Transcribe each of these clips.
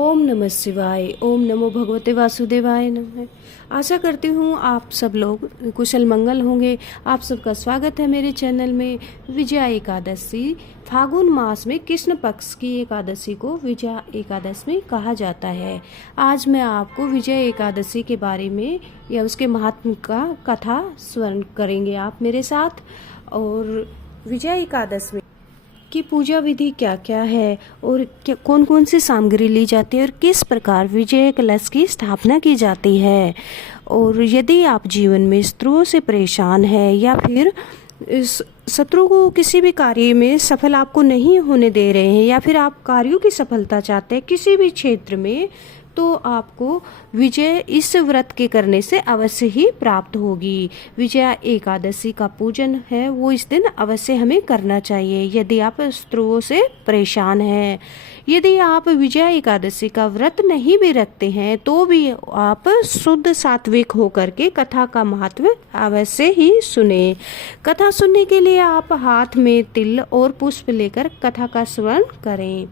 ओम नमः शिवाय। ओम नमो भगवते वासुदेवाय नमः। आशा करती हूँ आप सब लोग कुशल मंगल होंगे। आप सबका स्वागत है मेरे चैनल में। विजया एकादशी फागुन मास में कृष्ण पक्ष की एकादशी को विजया एकादशी कहा जाता है। आज मैं आपको विजया एकादशी के बारे में या उसके महात्म का कथा स्मरण करेंगे आप मेरे साथ। और विजया एकादशी की पूजा विधि क्या क्या है और कौन कौन सी सामग्री ली जाती है और किस प्रकार विजय कलश की स्थापना की जाती है। और यदि आप जीवन में शत्रुओं से परेशान हैं या फिर इस शत्रु को किसी भी कार्य में सफल आपको नहीं होने दे रहे हैं या फिर आप कार्यों की सफलता चाहते हैं किसी भी क्षेत्र में, तो आपको विजय इस व्रत के करने से अवश्य ही प्राप्त होगी। विजया एकादशी का पूजन है वो इस दिन अवश्य हमें करना चाहिए यदि आप शत्रुओं से परेशान हैं। यदि आप विजया एकादशी का व्रत नहीं भी रखते हैं तो भी आप शुद्ध सात्विक होकर के कथा का महत्व अवश्य ही सुने। कथा सुनने के लिए आप हाथ में तिल और पुष्प लेकर कथा का श्रवण करें।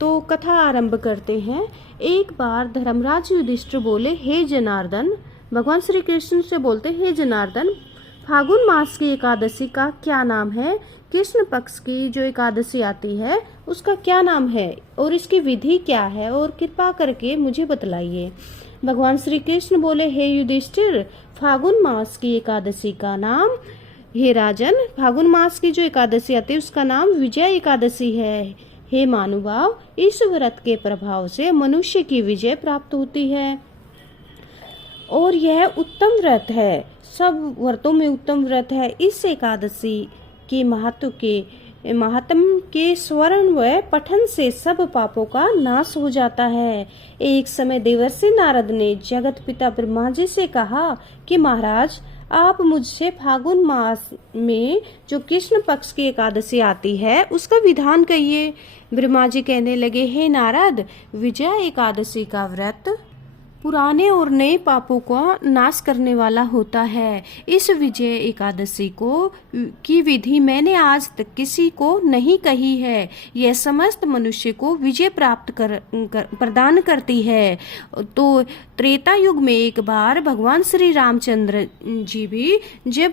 तो कथा आरंभ करते हैं। एक बार धर्मराज युधिष्ठिर बोले, हे जनार्दन, भगवान श्री कृष्ण से बोलते, हे जनार्दन, फागुन मास की एकादशी का क्या नाम है? कृष्ण पक्ष की जो एकादशी आती है उसका क्या नाम है और इसकी विधि क्या है और कृपा करके मुझे बतलाइए। भगवान श्री कृष्ण बोले, हे युधिष्ठिर, फागुन मास की एकादशी का नाम, हे राजन, फागुन मास की जो एकादशी आती है उसका नाम विजया एकादशी है। हे मानुभाव, इस व्रत के प्रभाव से मनुष्य की विजय प्राप्त होती है और यह उत्तम व्रत है, सब व्रतों में उत्तम व्रत है। इस एकादशी के महात्म के स्मरण व पठन से सब पापों का नाश हो जाता है। एक समय देवर्षि नारद ने जगत पिता ब्रह्मा जी से कहा कि महाराज, आप मुझसे फागुन मास में जो कृष्ण पक्ष की एकादशी आती है उसका विधान कहिए। ब्रह्मा जी कहने लगे, हे नारद, विजया एकादशी का व्रत पुराने और नए पापों का नाश करने वाला होता है। इस विजय एकादशी की विधि मैंने आज तक किसी को नहीं कही है। यह समस्त मनुष्य को विजय प्राप्त प्रदान करती है। तो त्रेता युग में एक बार भगवान श्री रामचंद्र जी भी जब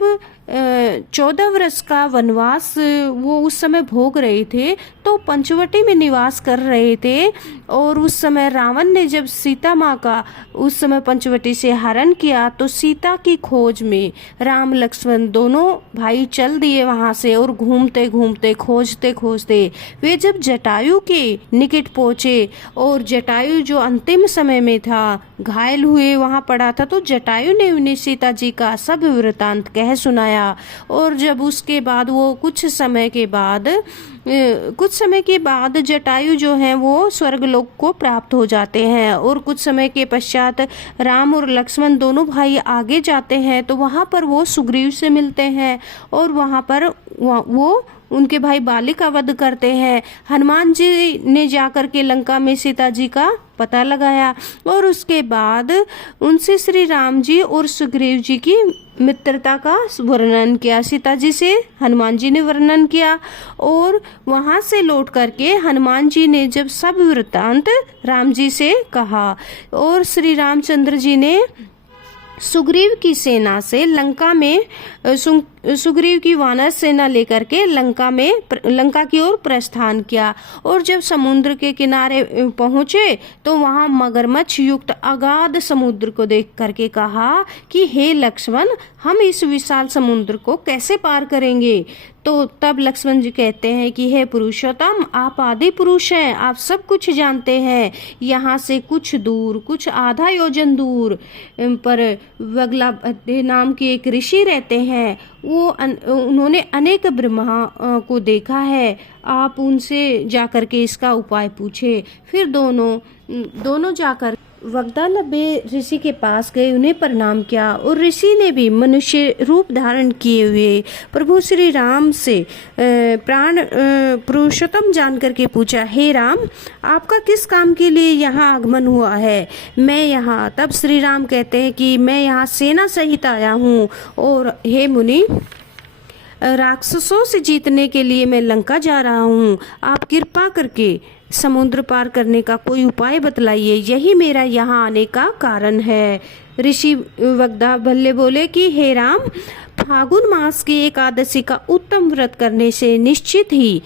14 वर्ष का वनवास वो उस समय भोग रहे थे तो पंचवटी में निवास कर रहे थे। और उस समय रावण ने जब सीता माँ का उस समय पंचवटी से हरण किया तो सीता की खोज में राम लक्ष्मण दोनों भाई चल दिए वहां से। और घूमते घूमते खोजते खोजते वे जब जटायु के निकट पहुंचे और जटायु जो अंतिम समय में था घायल हुए वहां पड़ा था, तो जटायु ने उन्हें सीता जी का सब वृतांत कह सुनाया। और जब उसके बाद वो कुछ समय के बाद जटायु जो है वो स्वर्गलोक को प्राप्त हो जाते हैं। और कुछ समय के पश्चात राम और लक्ष्मण दोनों भाई आगे जाते हैं तो वहां पर वो सुग्रीव से मिलते हैं और वहां पर वो उनके भाई बाली का वध करते हैं। हनुमान जी ने जाकर के लंका में सीता जी का पता लगाया और उसके बाद उनसे श्री राम जी और सुग्रीव जी की मित्रता का वर्णन किया। सीता जी से हनुमान जी ने वर्णन किया और वहां से लौट करके हनुमान जी ने जब सब वृत्तांत राम जी से कहा और श्री रामचंद्र जी ने सुग्रीव की सेना से लंका में सुग्रीव की वानर सेना लेकर के लंका की ओर प्रस्थान किया। और जब समुद्र के किनारे पहुंचे तो वहां मगरमच्छ युक्त अगाध समुद्र को देख करके कहा कि हे लक्ष्मण, हम इस विशाल समुद्र को कैसे पार करेंगे? तो तब लक्ष्मण जी कहते हैं कि हे पुरुषोत्तम, आप आदि पुरुष हैं, आप सब कुछ जानते हैं। यहाँ से कुछ दूर, कुछ आधा योजन दूर पर वगलाभद्र नाम के एक ऋषि रहते हैं। उन्होंने अनेक ब्रह्मा को देखा है। आप उनसे जाकर के इसका उपाय पूछे। फिर दोनों जाकर वगदालभ्य ऋषि के पास गए, उन्हें प्रणाम किया और ऋषि ने भी मनुष्य रूप धारण किए हुए प्रभु श्री राम से प्राण पुरुषोत्तम जान करके पूछा, हे राम, आपका किस काम के लिए यहाँ आगमन हुआ है? मैं यहाँ तब श्री राम कहते हैं कि मैं यहाँ सेना सहित आया हूँ और हे मुनि, राक्षसों से जीतने के लिए मैं लंका जा रहा हूँ। आप कृपा करके समुद्र पार करने का कोई उपाय बतलाइए, यही मेरा यहाँ आने का कारण है। ऋषि वग्धा भल्ले बोले कि हे राम, फागुन मास की एकादशी का उत्तम व्रत करने से निश्चित ही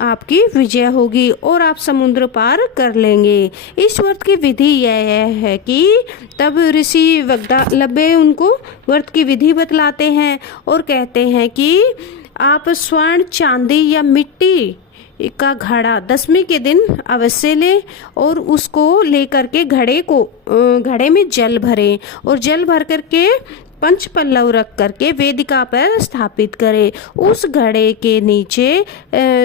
आपकी विजय होगी और आप समुद्र पार कर लेंगे। इस व्रत की विधि यह है कि तब ऋषि वग्धालभ्य उनको व्रत की विधि बतलाते हैं और कहते हैं कि आप स्वर्ण, चांदी या मिट्टी का घड़ा दशमी के दिन अवश्य लें और उसको लेकर के घड़े में जल भरें और जल भर करके पंच पल्लव रख करके वेदिका पर स्थापित करें। उस घड़े के नीचे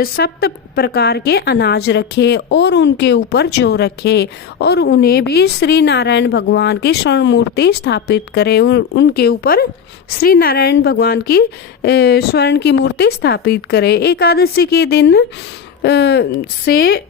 7 प्रकार के अनाज रखे और उनके ऊपर जौ रखे और उन्हें भी श्री नारायण भगवान की स्वर्ण मूर्ति स्थापित करें। उनके ऊपर श्री नारायण भगवान की स्वर्ण की मूर्ति स्थापित करें। एकादशी के दिन से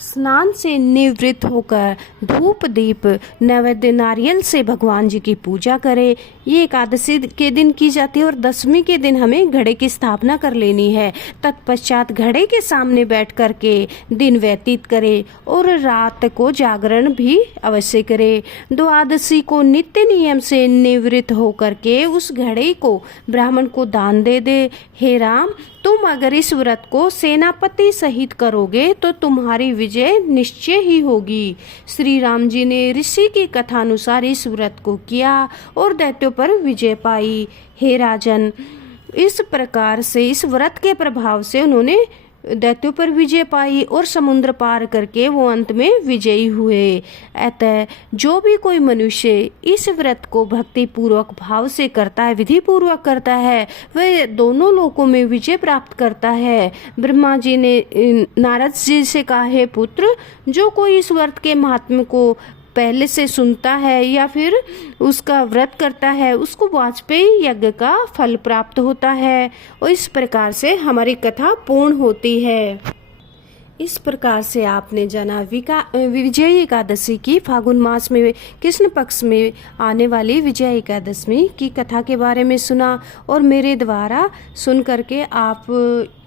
स्नान से निवृत्त होकर धूप दीप नैवेद्य नारियल से भगवान जी की पूजा करें। ये एकादशी के दिन की जाती है और दशमी के दिन हमें घड़े की स्थापना कर लेनी है। तत्पश्चात घड़े के सामने बैठ कर के दिन व्यतीत करें और रात को जागरण भी अवश्य करें। द्वादशी को नित्य नियम से निवृत्त होकर के उस घड़े को ब्राह्मण को दान दे दे। हे राम, तुम अगर इस व्रत को सेनापति सहित करोगे तो तुम्हारी विजय निश्चय ही होगी। श्री राम जी ने ऋषि की कथा अनुसार इस व्रत को किया और दैत्यों पर विजय पाई। हे राजन, इस प्रकार से इस व्रत के प्रभाव से उन्होंने दैत्यों पर विजय पाई और समुद्र पार करके वो अंत में विजयी हुए। अतः जो भी कोई मनुष्य इस व्रत को भक्ति पूर्वक भाव से करता है, विधि पूर्वक करता है, वह दोनों लोकों में विजय प्राप्त करता है। ब्रह्मा जी ने नारद जी से कहा, हे पुत्र, जो कोई इस व्रत के महात्म्य को पहले से सुनता है या फिर उसका व्रत करता है, उसको वाजपेयी यज्ञ का फल प्राप्त होता है। और इस प्रकार से हमारी कथा पूर्ण होती है। इस प्रकार से आपने जाना विजय एकादशी की फागुन मास में कृष्ण पक्ष में आने वाली विजय एकादशी की कथा के बारे में सुना और मेरे द्वारा सुन करके आप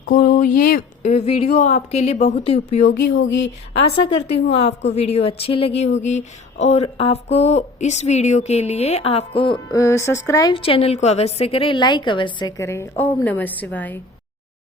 को ये वीडियो आपके लिए बहुत ही उपयोगी होगी। आशा करती हूँ आपको वीडियो अच्छी लगी होगी और आपको इस वीडियो के लिए आपको सब्सक्राइब चैनल को अवश्य करें, लाइक अवश्य करें। ओम नमः शिवाय।